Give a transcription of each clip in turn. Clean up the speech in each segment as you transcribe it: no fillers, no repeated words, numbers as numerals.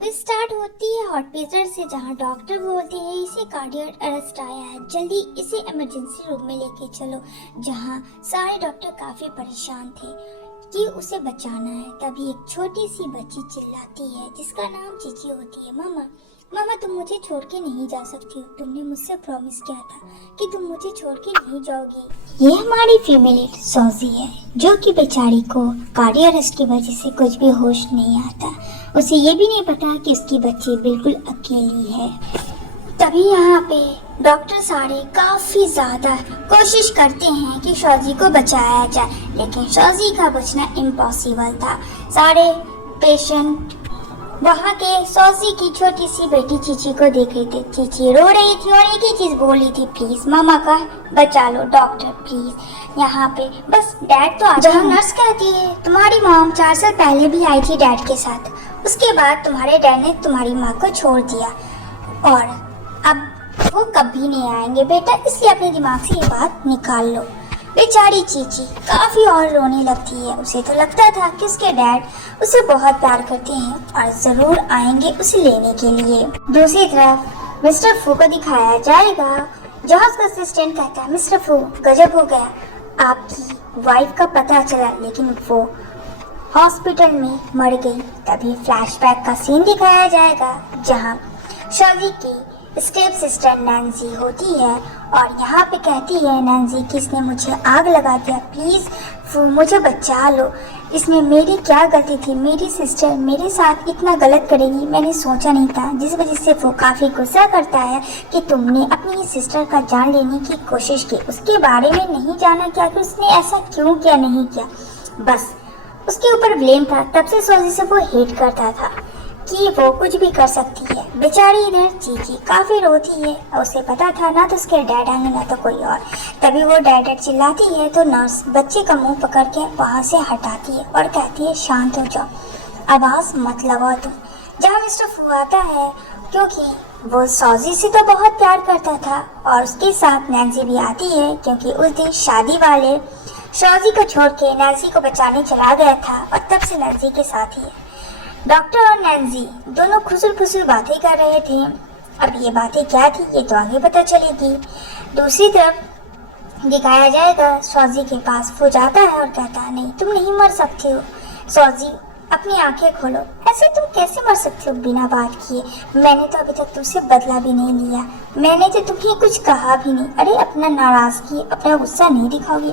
तो स्टार्ट होती है हॉस्पिटल से, जहां डॉक्टर बोलते हैं इसे कार्डियक अरेस्ट आया है, जल्दी इसे इमरजेंसी रूम में लेके चलो। जहां सारे डॉक्टर काफी परेशान थे कि उसे बचाना है। तभी एक छोटी सी बच्ची चिल्लाती है जिसका नाम चीची होती है, मामा मामा तुम मुझे छोड़ के नहीं जा सकती हो, तुमने मुझसे प्रॉमिस किया था कि तुम मुझे छोड़ के नहीं जाओगी। ये हमारी फीमेल सॉजी है जो कि बेचारी को कार्डियक अरेस्ट की वजह से कुछ भी होश नहीं आता। उसे ये भी नहीं पता कि उसकी बच्ची बिल्कुल अकेली है। तभी यहाँ पे डॉक्टर सारे काफी ज्यादा कोशिश करते हैं कि शॉजी को बचाया जाए, लेकिन शॉजी का बचना इम्पॉसिबल था। सारे पेशेंट वहाँ के सॉजी की छोटी सी बेटी चीची को देख रही थी। चीची रो रही थी और एक ही चीज बोल रही थी, प्लीज मामा का बचा लो डॉक्टर प्लीज। यहाँ पे बस डैड तो आ जाओ। नर्स कहती है तुम्हारी मॉम 4 साल पहले भी आई थी डैड के साथ, उसके बाद तुम्हारे डैड ने तुम्हारी माँ को छोड़ दिया और अब वो कभी नहीं आएंगे बेटा, इसलिए अपने दिमाग से ये बात निकाल लो। बेचारी चीची काफी और रोने लगती है। उसे तो लगता था कि उसके डैड उसे बहुत प्यार करते हैं और जरूर आएंगे उसे लेने के लिए। दूसरी तरफ मिस्टर फू को दिखाया जाएगा जहाँ उसका असिस्टेंट कहता है, मिस्टर फू गजब हो गया, आपकी वाइफ का पता चला लेकिन वो हॉस्पिटल में मर गई। तभी फ्लैशबैक का सीन दिखाया जाएगा जहाँ शॉजी की स्टेप सिस्टर नैन्सी होती है और यहाँ पे कहती है नैन्सी कि इसने मुझे आग लगा दिया, प्लीज मुझे बचा लो, इसमें मेरी क्या गलती थी, मेरी सिस्टर मेरे साथ इतना गलत करेगी मैंने सोचा नहीं था। जिस वजह से वो काफ़ी गुस्सा करता है कि तुमने अपनी सिस्टर का जान लेने की कोशिश की, उसके बारे में नहीं जाना क्या कि उसने ऐसा क्यों किया नहीं किया, बस उसके ऊपर ब्लेम था। तब से सोची से वो हेट करता था कि वो कुछ भी कर सकती है। बेचारी इधर चीची काफी रोती है, उसे पता था ना तो उसके डैड आएंगे ना तो कोई और। तभी वो डैड चिल्लाती है तो नर्स बच्चे का मुंह पकड़ के वहाँ से हटाती है और कहती है शांत हो जाओ, आवाज मत लगाओ तुम। जहाँ मिस्टर फू आता है क्योंकि वो सॉजी से तो बहुत प्यार करता था और उसके साथ नैन्सी भी आती है क्योंकि उस दिन शादी वाले सॉजी को छोड़ के नैन्सी को बचाने चला गया था और तब से नैन्सी के साथ ही है। डॉक्टर और नैन्सी दोनों खुसुर बातें कर रहे थे। अब ये बातें क्या थी ये तो आगे पता चलेगी। दूसरी तरफ दिखाया जाएगा सॉजी के पास वो जाता है और कहता है नहीं तुम नहीं मर सकती हो, सॉजी अपनी आंखें खोलो, ऐसे तुम कैसे मर सकती हो बिना बात किए, मैंने तो अभी तक तुमसे बदला भी नहीं लिया, मैंने तो तुम्हें कुछ कहा भी नहीं, अरे अपना नाराजगी अपना गुस्सा नहीं दिखाओगे।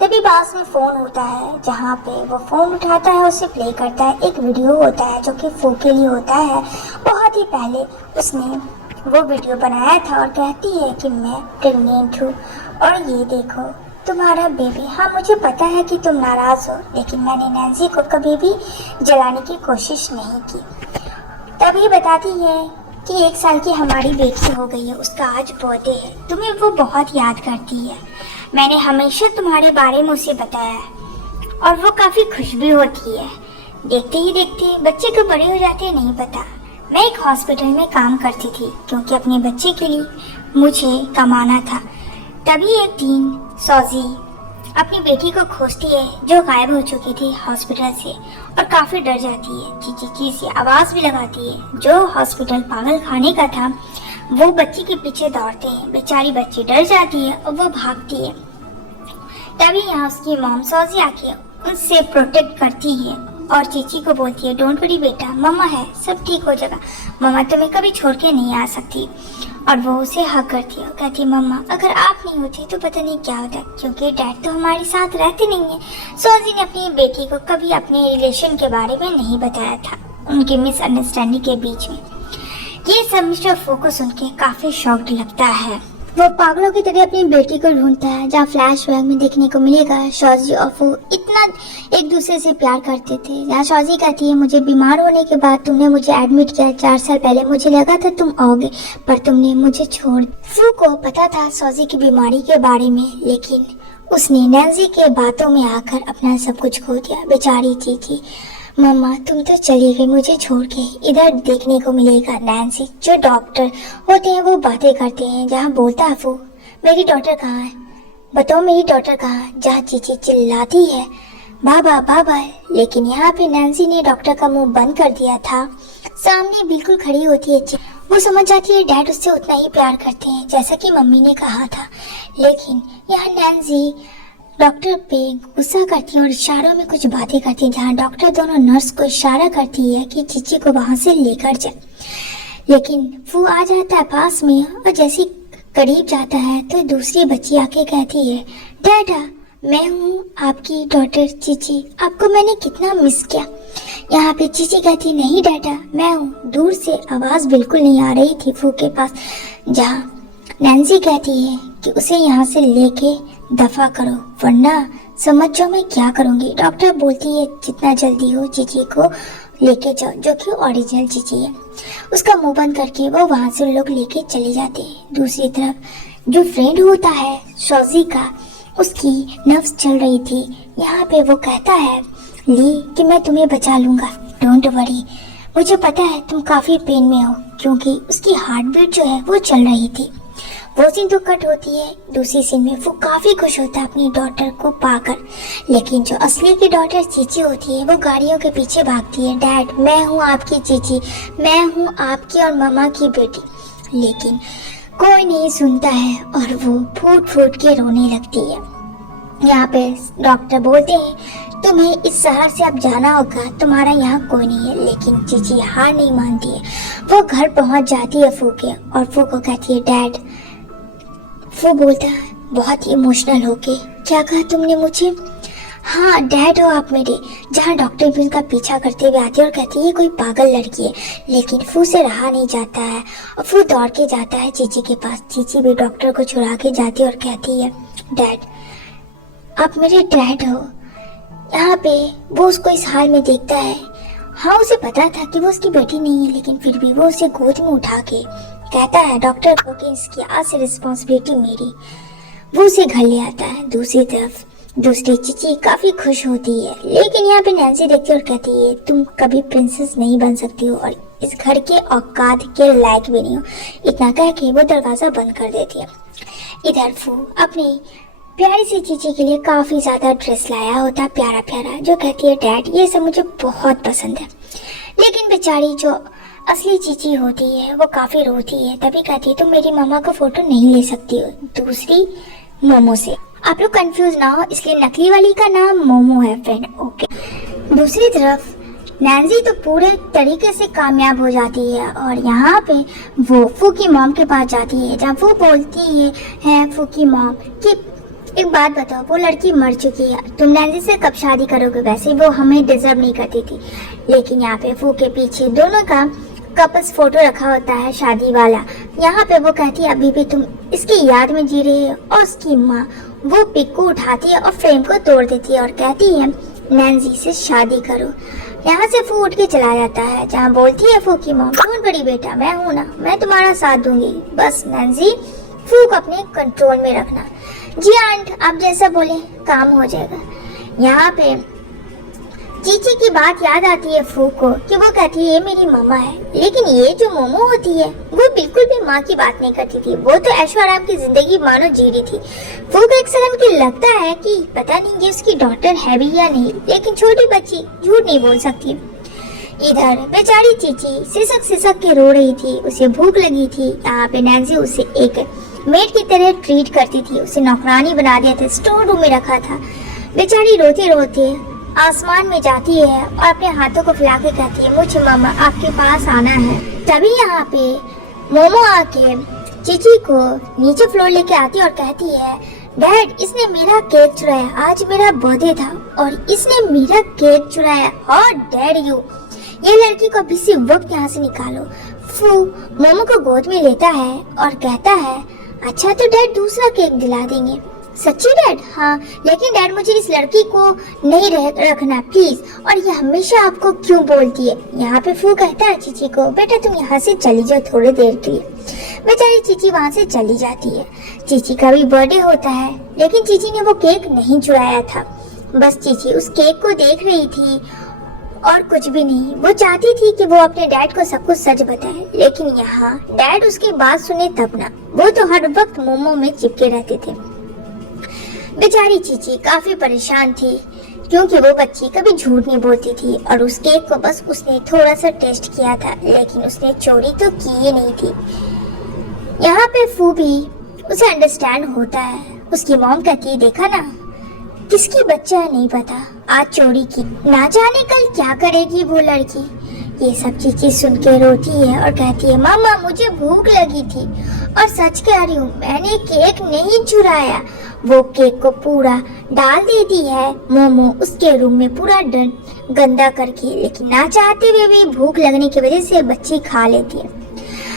तभी पास में फोन होता है जहाँ पे वो फोन उठाता है, उसे प्ले करता है, एक वीडियो होता है जो कि फू के लिए होता है। बहुत ही पहले उसने वो वीडियो बनाया था और कहती है कि मैं प्रेग्नेंट हूँ और ये देखो तुम्हारा बेबी। हाँ मुझे पता है कि तुम नाराज हो लेकिन मैंने नैन्सी को कभी भी जलाने की कोशिश नहीं की। तभी बताती है कि 1 साल की हमारी बेटी हो गई है, उसका आज बर्थडे है, तुम्हें वो बहुत याद करती है, मैंने हमेशा तुम्हारे बारे में उसे बताया है और वो काफ़ी खुश भी होती है। देखते ही देखते बच्चे को बड़े हो जाते हैं नहीं पता। मैं एक हॉस्पिटल में काम करती थी क्योंकि अपने बच्चे के लिए मुझे कमाना था। तभी एक दिन सॉजी अपनी बेटी को खोजती है जो गायब हो चुकी थी हॉस्पिटल से और काफ़ी डर जाती है, चीची चीची आवाज़ भी लगाती है। जो हॉस्पिटल पागल खाने का था वो बच्ची के पीछे दौड़ते हैं, बेचारी बच्ची डर जाती है और वो भागती है। तभी यहाँ उसकी मॉम सॉजी आके उनसे प्रोटेक्ट करती है और चीची को बोलती है डोंट वरी बेटा, मम्मा है, सब ठीक हो जाएगा, मम्मा तुम्हें कभी छोड़ के नहीं आ सकती। और वो उसे हक करती है और कहती है मम्मा अगर आप नहीं होती तो पता नहीं क्या होता, क्योंकि डैड तो हमारे साथ रहते नहीं है। सॉजी ने अपनी बेटी को कभी अपने रिलेशन के बारे में नहीं बताया था, उनकी मिसअंडरस्टैंडिंग के बीच में। ये सब मिस्टर फू को सुन के काफी शॉक्ड लगता है। वो पागलों की तरह अपनी बेटी को ढूंढता है। जहाँ फ्लैशबैक में देखने को मिलेगा शॉजी और फू इतना एक दूसरे से प्यार करते थे। जहाँ शॉजी कहती है मुझे बीमार होने के बाद तुमने मुझे एडमिट किया 4 साल पहले, मुझे लगा था तुम आओगे पर तुमने मुझे छोड़। फू को पता था शॉजी की बीमारी के बारे में लेकिन उसने नैन्सी के बातों में आकर अपना सब कुछ खो दिया। बेचारी चीची मम्मा तुम तो चली गई मुझे छोड़ के। इधर देखने को मिलेगा नैन्सी जो डॉक्टर होते हैं वो बातें करते हैं। जहाँ बोलता है वो मेरी डॉटर कहाँ है, बताओ मेरी डॉटर कहाँ है। जहाँ चीची चिल्लाती है बाबा बाबा। लेकिन यहाँ पे नैन्सी ने डॉक्टर का मुंह बंद कर दिया था। सामने बिल्कुल खड़ी होती है वो समझ जाती है डैड उससे उतना ही प्यार करते हैं जैसा कि मम्मी ने कहा था। लेकिन यहाँ नैन्सी डॉक्टर पे गुस्सा करती है और इशारों में कुछ बातें करती है, जहाँ डॉक्टर दोनों नर्स को इशारा करती है कि चीची को वहां से लेकर जाए। लेकिन वो आ जाता है पास में और जैसे करीब जाता है तो दूसरी बच्ची आके कहती है, डैडा मैं हूँ आपकी डॉटर चीची, आपको मैंने कितना मिस किया। यहाँ पे चीची कहती नहीं डैडा मैं हूँ। दूर से आवाज बिल्कुल नहीं आ रही थी फू के पास, जहाँ नैन्सी कहती है कि उसे यहाँ से लेके दफा करो वरना समझ जाओ मैं क्या करूँगी। डॉक्टर बोलती है जितना जल्दी हो चीची को लेके जाओ, जो कि ओरिजिनल चीची है। उसका मुंह बंद करके वो वहां से लोग लेके चले जाते हैं। दूसरी तरफ जो फ्रेंड होता है शौजी का, उसकी नर्व्स चल रही थी। यहाँ पे वो कहता है ली कि मैं तुम्हें बचा लूंगा, डोंट वरी, मुझे पता है तुम काफी पेन में हो, क्योंकि उसकी हार्ट बीट जो है वो चल रही थी। वो सीन तो कट होती है। दूसरी सीन में वो काफी खुश होता है अपनी डॉटर को पाकर। लेकिन जो असली की डॉटर चीची होती है वो गाड़ियों के पीछे भागती है, डैड मैं हूँ आपकी चीची, मैं हूँ आपकी और मामा की बेटी। लेकिन कोई नहीं सुनता है और वो फूट फूट के रोने लगती है। यहाँ पे डॉक्टर बोलते हैं तुम्हें इस शहर से अब जाना होगा, तुम्हारा यहाँ कोई नहीं है। लेकिन चीची हार नहीं मानती है। वो घर पहुंच जाती है फू के और फू को कहती है डैड। वो बोलता है बहुत ही इमोशनल होके, क्या कहा तुमने मुझे? हाँ डैड हो आप मेरे। जहाँ डॉक्टर भी उनका पीछा करते हुए आती है और कहती है ये कोई पागल लड़की है। लेकिन फू से रहा नहीं जाता है और फू दौड़ के जाता है चीची के पास। चीची भी डॉक्टर को छुड़ा के जाती है और कहती है डैड आप मेरे डैड हो। यहाँ पे वो उसको इस हाल में देखता है। हाँ उसे पता था कि वो उसकी बेटी नहीं है, लेकिन फिर भी वो उसे गोद में उठा के कहता है डॉक्टर को कि इसकी आज से रिस्पॉन्सिबिलिटी मेरी। वो उसे घर ले आता है। दूसरी तरफ दूसरी चीची काफी खुश होती है। लेकिन यहाँ पे नैन्सी देखती है और कहती है तुम कभी प्रिंसेस नहीं बन सकती हो और इस घर के औकात के लायक भी नहीं हो। इतना कह के वो दरवाजा बंद कर देती है। इधर फू अपनी प्यारी सी चीची के लिए काफी ज्यादा ड्रेस लाया होता है, प्यारा प्यारा, जो कहती है डैड ये सब मुझे बहुत पसंद है। लेकिन बेचारी जो असली चीची होती है वो काफी रोती है। तभी कहती है तुम मेरी मामा का फोटो नहीं ले सकती हो दूसरी मोमो से। आप लोग कंफ्यूज ना हो, इसलिए नकली वाली का नाम मोमो है फ्रेंड, ओके। दूसरी तरफ नैन्सी तो पूरे तरीके से कामयाब हो जाती है और यहाँ पे वो फू की मॉम के पास जाती है, जहाँ वो बोलती है फू की मॉम कि एक बात बताओ वो लड़की मर चुकी है, तुम नैन्सी से कब शादी करोगे? वैसे वो हमें डिजर्व नहीं करती थी। लेकिन यहाँ पे फू के पीछे दोनों का कपल्स फोटो रखा होता है शादी वाला। यहाँ पे वो कहती है अभी भी तुम इसकी याद में जी रही है। और उसकी माँ वो पिक को उठाती है और फ्रेम को तोड़ देती है और कहती है नैन्सी से शादी करो। यहाँ से फू उठ के चला जाता है, जहाँ बोलती है फू की मॉम डोंट वरी बेटा, मैं हूँ ना, मैं तुम्हारा साथ दूंगी, बस नैन्सी फू को अपने कंट्रोल में रखना। जी आंट आप जैसा बोले काम हो जाएगा। यहाँ पे चीची की बात याद आती है फू को कि वो कहती है ये मेरी मामा है। लेकिन ये जो मोमो होती है वो बिल्कुल भी माँ की बात नहीं करती थी। वो तो ऐशो आराम की जिंदगी मानो जी रही थी। फू को एक सेकंड की लगता है कि पता नहीं ये उसकी डॉटर है भी या नहीं, लेकिन छोटी बच्ची झूठ नहीं बोल सकती। इधर बेचारी चीची सिसक सिसक के रो रही थी, उसे भूख लगी थी। यहाँ पे नैन्सी उसे एक मेड की तरह ट्रीट करती थी, उसे नौकरानी बना दिया था, स्टोर रूम में रखा था। बेचारी रोते रोते आसमान में जाती है और अपने हाथों को फैला के कहती है मुझे मामा आपके पास आना है। तभी यहाँ पे मोमो आके चीची को नीचे फ्लोर लेके आती है और कहती है डैड इसने मेरा केक चुराया, आज मेरा बर्थडे था और इसने मेरा केक चुराया। और डैड यू ये लड़की को अभी से वक्त यहाँ से निकालो। फू मोमो को गोद में लेता है और कहता है अच्छा तो डैड दूसरा केक दिला देंगे। सच्ची डैड? हाँ, लेकिन डैड मुझे इस लड़की को नहीं रखना प्लीज, और ये हमेशा आपको क्यों बोलती है? यहाँ पे फू कहता है चीची को बेटा तुम यहाँ से चली जाओ थोड़ी देर के लिए। बेचारी चीची वहाँ से चली जाती है। चीची का भी बर्थडे होता है, लेकिन चीची ने वो केक नहीं चुराया था। बस चीची उस केक को देख रही थी और कुछ भी नहीं। वो चाहती थी कि वो अपने डैड को सब कुछ सच बताए, लेकिन यहाँ डैड उसकी बात सुने तब ना, वो तो हर वक्त मोमो में चिपके रहते थे। बेचारी चीची काफी परेशान थी क्योंकि वो बच्ची कभी झूठ नहीं बोलती थी और उस केक को बस उसने थोड़ा सा टेस्ट किया था, लेकिन उसने चोरी तो की ही नहीं थी। यहाँ पे फू भी उसे अंडरस्टैंड होता है। उसकी मॉम कहती है, देखा ना किसकी बच्चा है नहीं पता, आज चोरी की, ना जाने कल क्या करेगी वो लड़की। ये सब चीजें सुन के रोती है और कहती है, मामा मुझे भूख लगी थी और सच कह रही हूँ मैंने केक नहीं चुराया। वो केक को पूरा डाल देती है मोमो उसके रूम में पूरा गंदा करके, लेकिन ना चाहते हुए भी भूख लगने की वजह से बच्ची खा लेती है।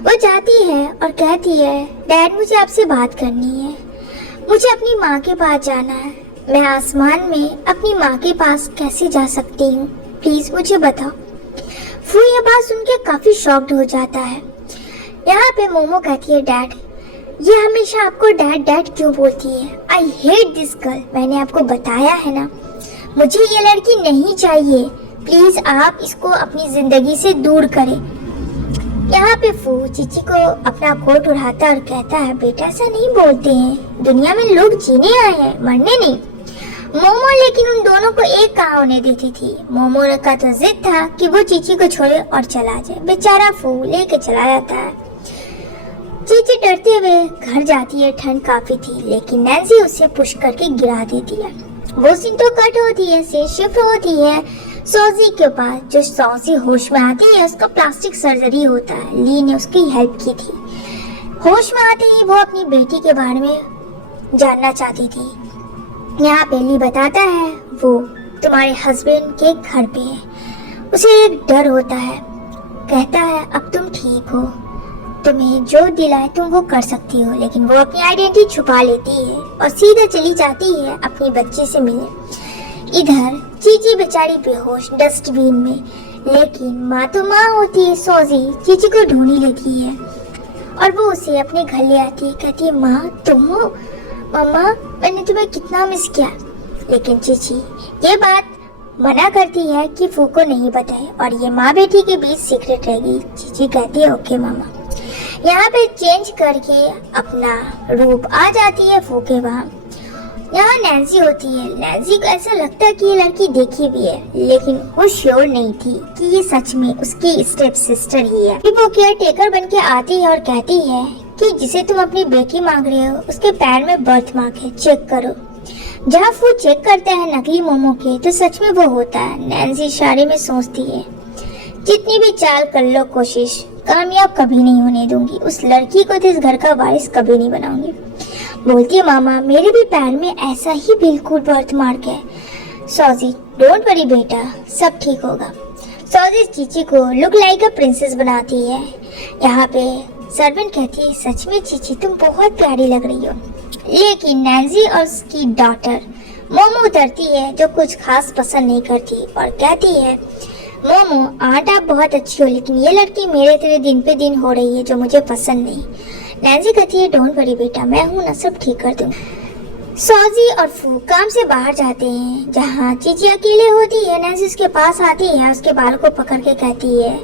वो जाती है और कहती है, डैड मुझे आपसे बात करनी है, मुझे अपनी माँ के पास जाना है। मैं आसमान में अपनी माँ के पास कैसे जा सकती हूँ, प्लीज मुझे बताओ। फू ये बात सुन के काफी शॉक्ड हो जाता है। यहाँ पे मोमो कहती है, डैड ये हमेशा आपको डैड डैड क्यों बोलती है, आई हेट दिस गर्ल। मैंने आपको बताया है ना, मुझे ये लड़की नहीं चाहिए, प्लीज आप इसको अपनी जिंदगी से दूर करें। यहाँ पे फू चीची को अपना कोट उड़ाता और कहता है, बेटा ऐसा नहीं बोलते हैं, दुनिया में लोग जीने आए हैं मरने नहीं। मोमो लेकिन उन दोनों को एक कहाँ होने देती थी। मोमो का तो जिद था कि वो चीची को छोड़े और चला जाए। बेचारा फू लेके चला जाता है। चीची डरते हुए घर जाती है। ठंड काफी थी लेकिन नैन्सी उसे पुश करके गिरा देती है। वो सीन तो कट होती है, से शिफ्ट होती है सॉजी के पास। जो सॉजी होश में आती है उसका प्लास्टिक सर्जरी होता है। ली ने उसकी हेल्प की थी। होश में आते ही वो अपनी बेटी के बारे में जानना चाहती थी। यहाँ पे ली बताता है वो तुम्हारे हस्बैंड के घर पे है। उसे एक डर होता है, कहता है अब तुम ठीक हो, तुम्हें जो दिलाए तुम वो कर सकती हो। लेकिन वो अपनी आइडेंटिटी छुपा लेती है और सीधा चली जाती है अपनी बच्ची से मिलने। इधर चीची बेचारी बेहोश डस्टबिन में, लेकिन माँ तो माँ होती है। सॉजी चीची को ढूंढी लेती है और वो उसे अपने घर ले आती है। कहती है, माँ तुम हो? मम्मा मैंने तुम्हें कितना मिस किया। लेकिन चीची ये बात मना करती है कि फू को नहीं बताए और ये माँ बेटी के बीच सीक्रेट रहेगी। चीची कहती है, ओके मामा। यहाँ पे चेंज करके अपना रूप आ जाती है फू के वहाँ। यहाँ नैन्सी होती है। नैन्सी को ऐसा लगता है कि ये लड़की देखी भी है, लेकिन वो श्योर नहीं थी कि ये सच में उसकी स्टेप सिस्टर ही है। वो केयर टेकर बन के आती है और कहती है कि जिसे तुम अपनी बेटी मांग रहे हो उसके पैर में बर्थ मार्क है, चेक करो। जहाँ फू चेक करता है नकली मोमो के तो सच में वो होता है। नैन्सी इशारे में सोचती है, जितनी भी चाल कर लो कोशिश, कामयाब कभी नहीं होने दूंगी। उस लड़की को तो इस घर का वारिस कभी नहीं बनाऊंगी। बोलती है, मामा मेरे भी पैर में ऐसा ही बिल्कुल बर्थ मार्क है। सॉजी डोंट वरी बेटा, सब ठीक होगा। सॉजी चीची को लुक लाइक अ प्रिंसेस बनाती है। यहाँ पे सर्वेंट कहती है, सच में चीची तुम बहुत प्यारी लग रही हो। लेकिन नैन्सी और उसकी डॉटर मोमो उतरती है जो कुछ खास पसंद नहीं करती और कहती है, मोमो आंट आप बहुत अच्छी हो, लेकिन ये लड़की मेरे तेरे दिन पे दिन हो रही है जो मुझे पसंद नहीं। नैन्सी कहती है, डोंट वरी बेटा, मैं हूँ ना, सब ठीक कर दूँ। सॉजी और फू काम से बाहर जाते हैं। जहाँ चीची अकेले होती है, नैन्सी उसके पास आती है, उसके बाल को पकड़ के कहती है,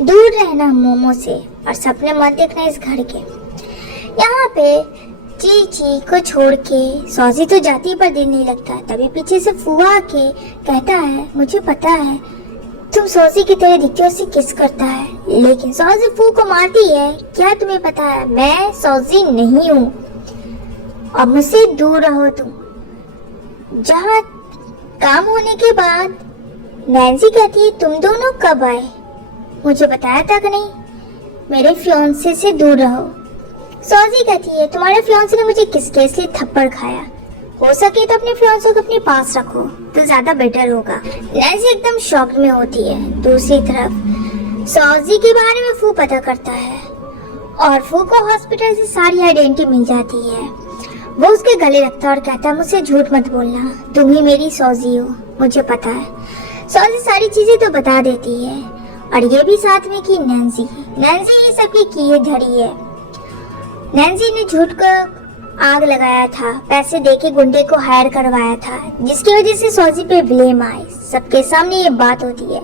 दूर रहना मोमो से और सपने मत देखना इस घर के। यहाँ पे चीची को छोड़ के सॉजी तो जाती पर दिल नहीं लगता। तभी पीछे से फुआ आके कहता है, मुझे पता है तुम सॉजी की तरह दिखती हो, उसे किस करता है। लेकिन सॉजी फू को मारती है, क्या तुम्हें पता है मैं सॉजी नहीं हूँ और मुझसे दूर रहो तुम। जहाँ काम होने के बाद नैन्सी कहती है, तुम दोनों कब आए, मुझे बताया था कि नहीं, मेरे फियांसे से दूर रहो। सॉजी कहती है, तुम्हारे फियांसे ने मुझे किस केस लिए थप्पड़ खाया, हो सके तो अपने फियांसे को अपने पास रखो तो ज्यादा बेटर होगा। नैन्सी एकदम शॉक में होती है। दूसरी तरफ सॉजी के बारे में फू पता करता है और फू को हॉस्पिटल से सारी आइडेंटिटी मिल जाती है। वो उसके गले लगता है और कहता है, मुझसे झूठ मत बोलना, तुम ही मेरी सॉजी हो, मुझे पता है। सॉजी सारी चीजें तो बता देती है और ये भी साथ में कि नैन्सी ये सबकी किए धरी है। नैन्सी ने झूठ को आग लगाया था, पैसे देके गुंडे को हायर करवाया था, जिसकी वजह से सॉजी पे ब्लेम आए। सबके सामने ये बात होती है।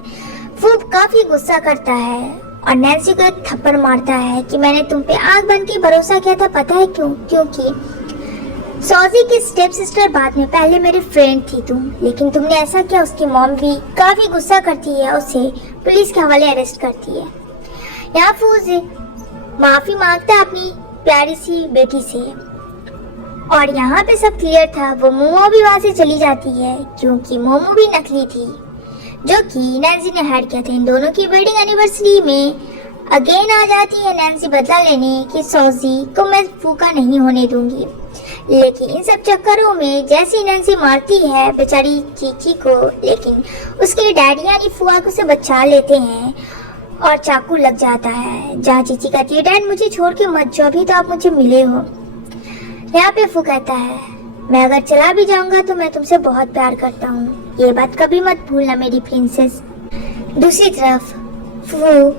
फू काफी गुस्सा करता है और नैन्सी को एक थप्पड़ मारता है कि मैंने तुम पे आग बन के भरोसा किया था, पता है क्यों? क्योंकि सौजी की स्टेप सिस्टर बाद में, पहले मेरी फ्रेंड थी तुम, लेकिन तुमने ऐसा किया। उसकी मॉम भी काफी गुस्सा करती है, उसे पुलिस के हवाले अरेस्ट करती है। यहाँ फूज माफी मांगता है अपनी प्यारी सी बेटी से, और यहाँ पे सब क्लियर था। वो मोमो भी वहाँ से चली जाती है क्योंकि मोमो भी नकली थी, जो कि नैन्सी ने हायर किया था। इन दोनों की वेडिंग एनिवर्सरी में अगेन आ जाती है नैन्सी बदला लेने कि सौजी को मैं फूका नहीं होने दूंगी। लेकिन इन सब चक्करों में जैसी नैन्सी मारती है बेचारी चीची को, लेकिन उसके डैडी यानी फुआ को से बचा लेते हैं और चाकू लग जाता है। जहाँ चीची कहती है डैड मुझे छोड़ के मत जाओ, अभी तो आप मुझे मिले हो। यहाँ पे फू कहता है मैं अगर चला भी जाऊंगा तो मैं तुमसे बहुत प्यार करता हूँ, ये बात कभी मत भूलना मेरी प्रिंसेस। दूसरी तरफ फू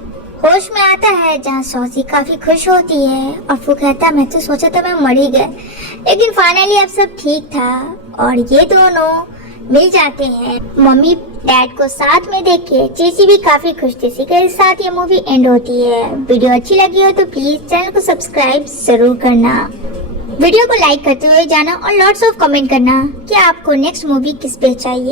होश में आता है जहाँ सौजी काफी खुश होती है और फू कहता मैं तो सोचा था मैं मर ही गया, लेकिन फाइनली अब सब ठीक था और ये दोनों मिल जाते हैं। मम्मी डैड को साथ में देख के चीची भी काफी खुश थी। इसी के साथ ये मूवी एंड होती है। वीडियो अच्छी लगी हो तो प्लीज चैनल को सब्सक्राइब जरूर करना, वीडियो को लाइक करते हुए जाना और लॉट्स ऑफ कमेंट करना कि आपको नेक्स्ट मूवी किस पे चाहिए।